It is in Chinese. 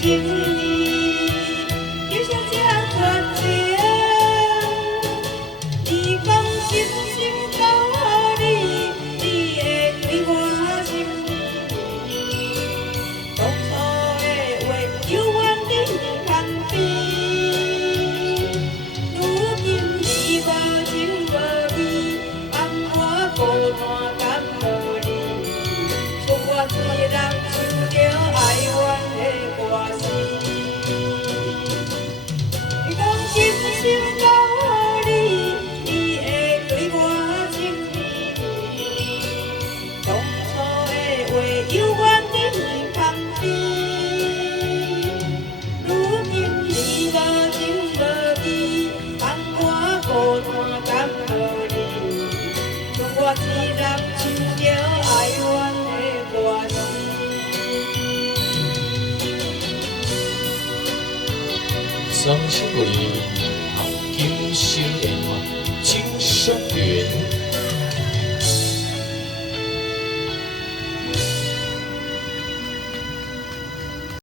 情意，就像这绝情。你讲真心交予你，你会对我心。当初的话，犹原你牵边。如今你无情无义，放我孤单甘无你，剩我一人唱着哀怨的歌词。你讲真心交予你，你会对我情意。当初的话，犹原你牵边。如今你无情无义，放我孤单甘无你，剩我一人唱着哀怨的歌词。双手为